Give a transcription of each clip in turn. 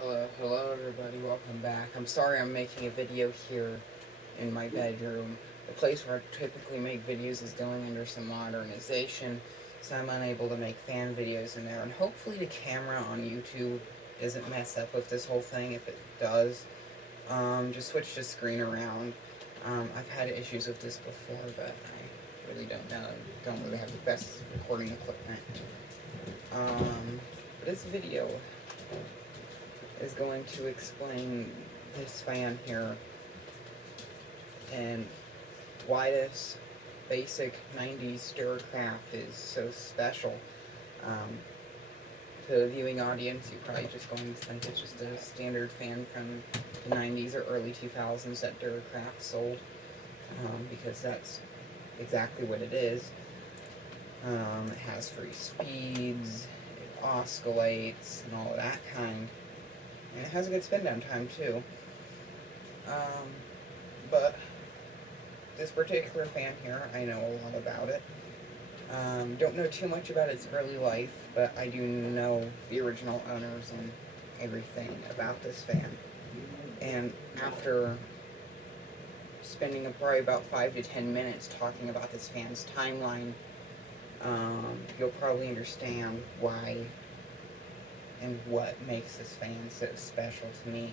Hello everybody, welcome back. I'm sorry I'm making a video here in my bedroom. The place where I typically make videos is going under some modernization, so I'm unable to make fan videos in there. And hopefully the camera on YouTube doesn't mess up with this whole thing. If it does, just switch the screen around. I've had issues with this before, but I really don't really have the best recording equipment. But this video is going to explain this fan here and why this basic 90s Duracraft is so special. To the viewing audience, you're probably just going to think it's just a standard fan from the 90s or early 2000s that Duracraft sold, because that's exactly what it is. It has 3 speeds, it oscillates, and all of that kind. And it has a good spin down time too. But this particular fan here, I know a lot about it. Don't know too much about its early life, but I do know the original owners and everything about this fan. And after spending probably about 5 to 10 minutes talking about this fan's timeline, you'll probably understand why and what makes this fan so special to me.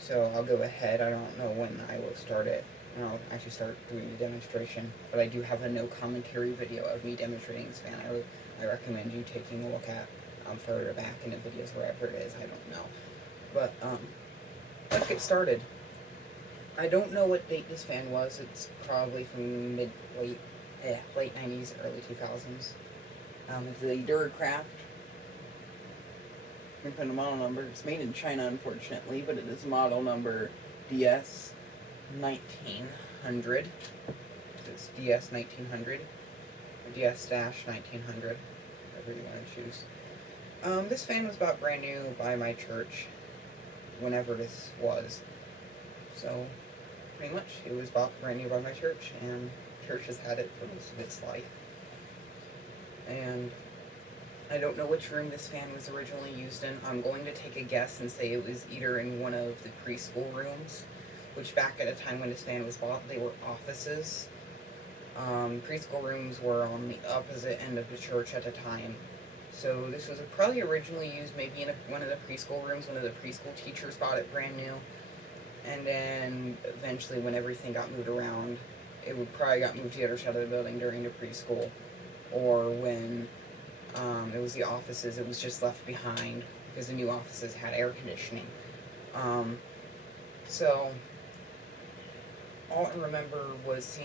So I'll go ahead. I don't know when I will start it, and I'll actually start doing the demonstration, but I do have a no commentary video of me demonstrating this fan. I recommend you taking a look at further back in the videos, wherever it is, I don't know. But let's get started. I don't know what date this fan was. It's probably from late 90s, early 2000s. It's a Duracraft. You can find the model number. It's made in China, unfortunately, but it is model number DS 1900. It's DS 1900 or DS-1900, whatever you want to choose. This fan was bought brand new by my church whenever this was. So, pretty much, it was bought brand new by my church, and church has had it for most of its life. And I don't know which room this fan was originally used in. I'm going to take a guess and say it was either in one of the preschool rooms, which back at a time when this fan was bought, they were offices. Preschool rooms were on the opposite end of the church at the time. So this was probably originally used maybe in one of the preschool rooms. One of the preschool teachers bought it brand new. And then eventually when everything got moved around, it would probably got moved to the other side of the building during the preschool. Or when it was the offices, it was just left behind because the new offices had air conditioning. So all I remember was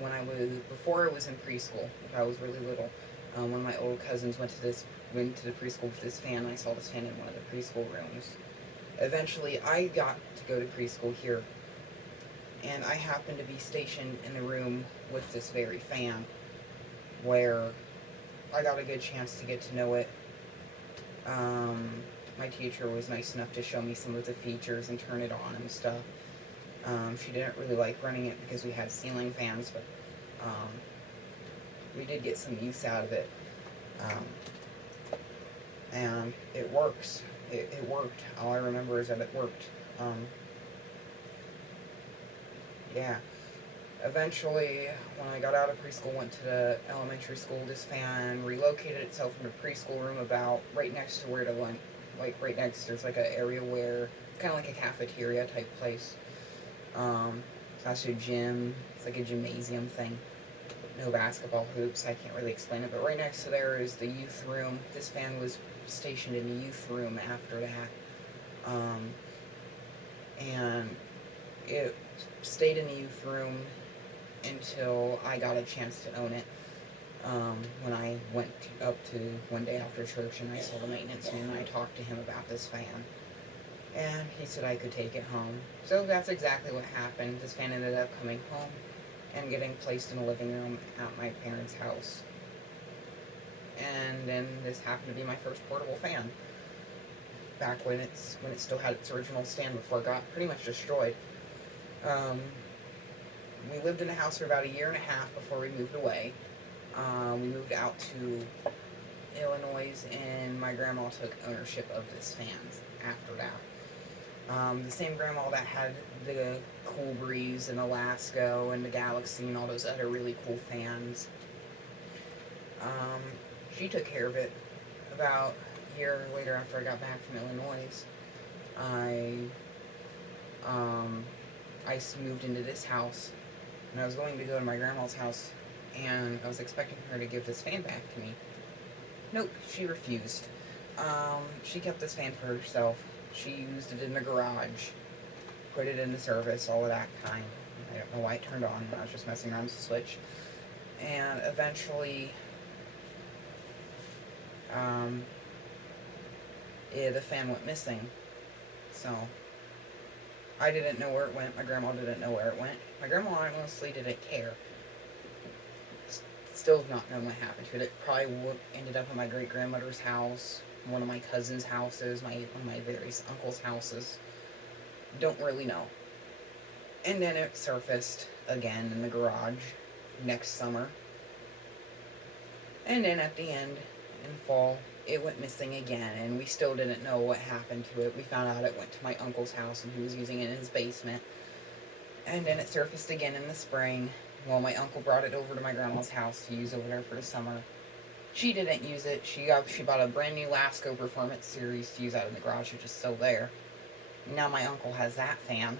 when before I was in preschool, I was really little. One of my old cousins went to the preschool with this fan. I saw this fan in one of the preschool rooms. Eventually, I got to go to preschool here, and I happened to be stationed in the room with this very fan, where I got a good chance to get to know it. My teacher was nice enough to show me some of the features and turn it on and stuff. She didn't really like running it because we had ceiling fans, but we did get some use out of it. And it works. It worked. All I remember is that it worked. Yeah. Eventually, when I got out of preschool, went to the elementary school, this fan relocated itself from the preschool room about right next to where the lunch, like right next, there's like an area where, kind of like a cafeteria type place. It's also a gym, it's like a gymnasium thing. No basketball hoops, I can't really explain it, but right next to there is the youth room. This fan was stationed in the youth room after that. And it stayed in the youth room until I got a chance to own it. When I went up to one day after church and I saw the maintenance man, and I talked to him about this fan. And he said I could take it home. So that's exactly what happened. This fan ended up coming home and getting placed in a living room at my parents' house. And then this happened to be my first portable fan. Back when it still had its original stand before it got pretty much destroyed. We lived in the house for about a year and a half before we moved away. We moved out to Illinois, and my grandma took ownership of this fan after that. The same grandma that had the Cool Breeze and Alaska and the Galaxy and all those other really cool fans. Um, she took care of it. About a year later, after I got back from Illinois, I I moved into this house, and I was going to go to my grandma's house, and I was expecting her to give this fan back to me. Nope, she refused. She kept this fan for herself. She used it in the garage, put it in the service, all of that kind. I don't know why it turned on. I was just messing around with the switch. And eventually, the fan went missing. So, I didn't know where it went. My grandma didn't know where it went. My grandma honestly didn't care. Still have not known what happened to it. It probably ended up at my great-grandmother's house, one of my cousin's houses, one of my various uncles' houses. Don't really know. And then it surfaced again in the garage next summer. And then at the end, in fall, it went missing again, and we still didn't know what happened to it. We found out it went to my uncle's house, and he was using it in his basement. And then it surfaced again in the spring. Well, my uncle brought it over to my grandma's house to use over there for the summer. She didn't use it. She bought a brand new Lasco Performance Series to use out in the garage, which is still there. Now my uncle has that fan.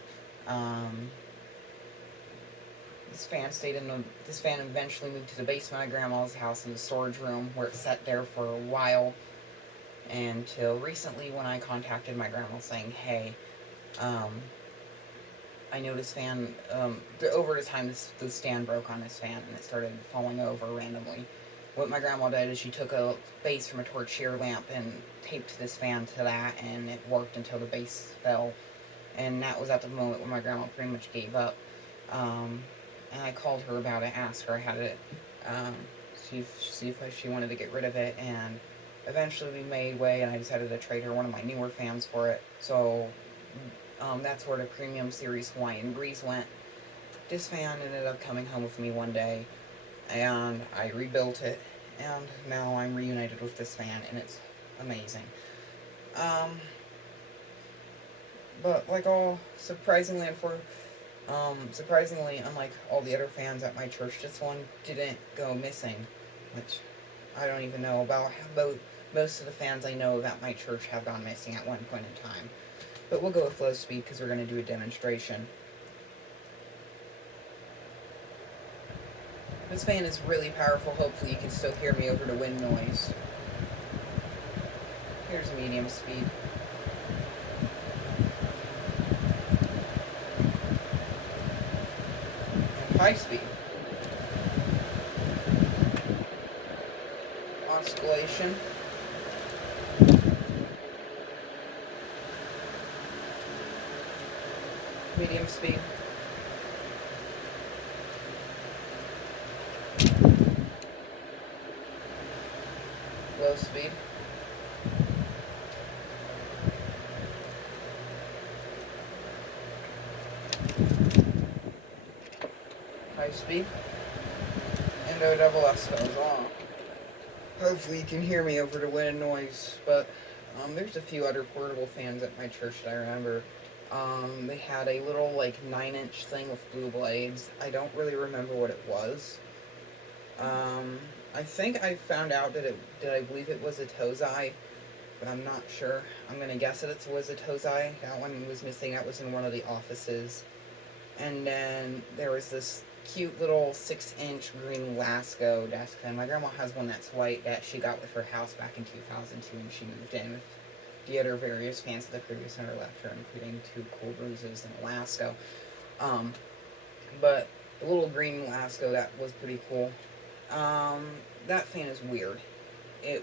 This fan eventually moved to the basement of my grandma's house in the storage room, where it sat there for a while, until recently when I contacted my grandma saying, hey, I know this fan, over the time the stand broke on this fan and it started falling over randomly. What my grandma did is she took a base from a torch-shear lamp and taped this fan to that, and it worked until the base fell. And that was at the moment when my grandma pretty much gave up. And I called her about it, asked her how to see if she wanted to get rid of it, and eventually we made way, and I decided to trade her one of my newer fans for it. So that's where the Premium Series Hawaiian Breeze went. This fan ended up coming home with me one day, and I rebuilt it, and now I'm reunited with this fan, and it's amazing. But like surprisingly, unlike all the other fans at my church, this one didn't go missing, which I don't even know about. Most of the fans I know of at my church have gone missing at one point in time. But we'll go with low speed because we're going to do a demonstration. This fan is really powerful. Hopefully you can still hear me over the wind noise. Here's medium speed. And high speed. Oscillation. Medium speed. Low speed. High speed. And OSS goes on. Hopefully you can hear me over the wind noise, but there's a few other portable fans at my church that I remember. They had a little, 9-inch thing with blue blades. I don't really remember what it was. I think I found out that I believe it was a Tozai, but I'm not sure. I'm going to guess that it was a Tozai. That one was missing. That was in one of the offices. And then there was this cute little 6-inch green Lasco desk fan. My grandma has one that's white that she got with her house back in 2002 when she moved in with the other various fans that the previous owner left her, including 2 Cool Breezes and a Lasco. But the little green Lasco, that was pretty cool. That fan is weird. It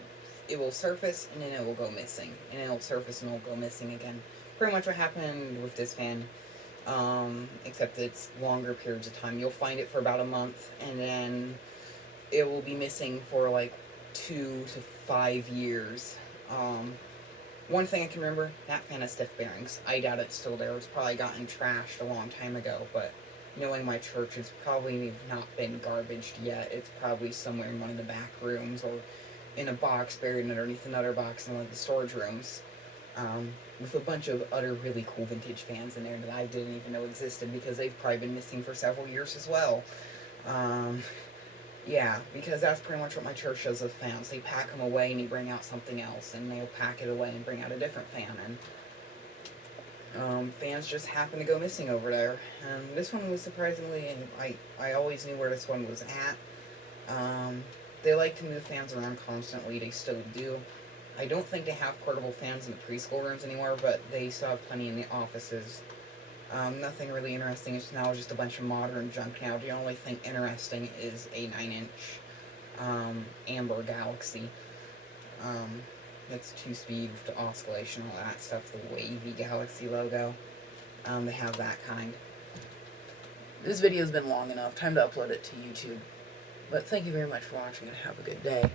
will surface and then it will go missing, and it'll surface and it'll go missing again. Pretty much what happened with this fan, except it's longer periods of time. You'll find it for about a month, and then it will be missing for 2 to 5 years. One thing I can remember, that fan has stiff bearings. I doubt it's still there. It's probably gotten trashed a long time ago, but knowing my church, it's probably not been garbaged yet. It's probably somewhere in one of the back rooms, or maybe in a box buried underneath another box in one of the storage rooms, with a bunch of other really cool vintage fans in there that I didn't even know existed because they've probably been missing for several years as well. Yeah, because that's pretty much what my church does with fans. They pack them away and you bring out something else, and they'll pack it away and bring out a different fan. And fans just happen to go missing over there. And this one was surprisingly, and I always knew where this one was at. They like to move fans around constantly. They still do. I don't think they have portable fans in the preschool rooms anymore, but they still have plenty in the offices. Nothing really interesting. It's now just a bunch of modern junk now. The only thing interesting is a 9-inch amber Galaxy. That's 2-speed with the oscillation, all that stuff, the wavy Galaxy logo. They have that kind. This video's been long enough. Time to upload it to YouTube. But thank you very much for watching and have a good day.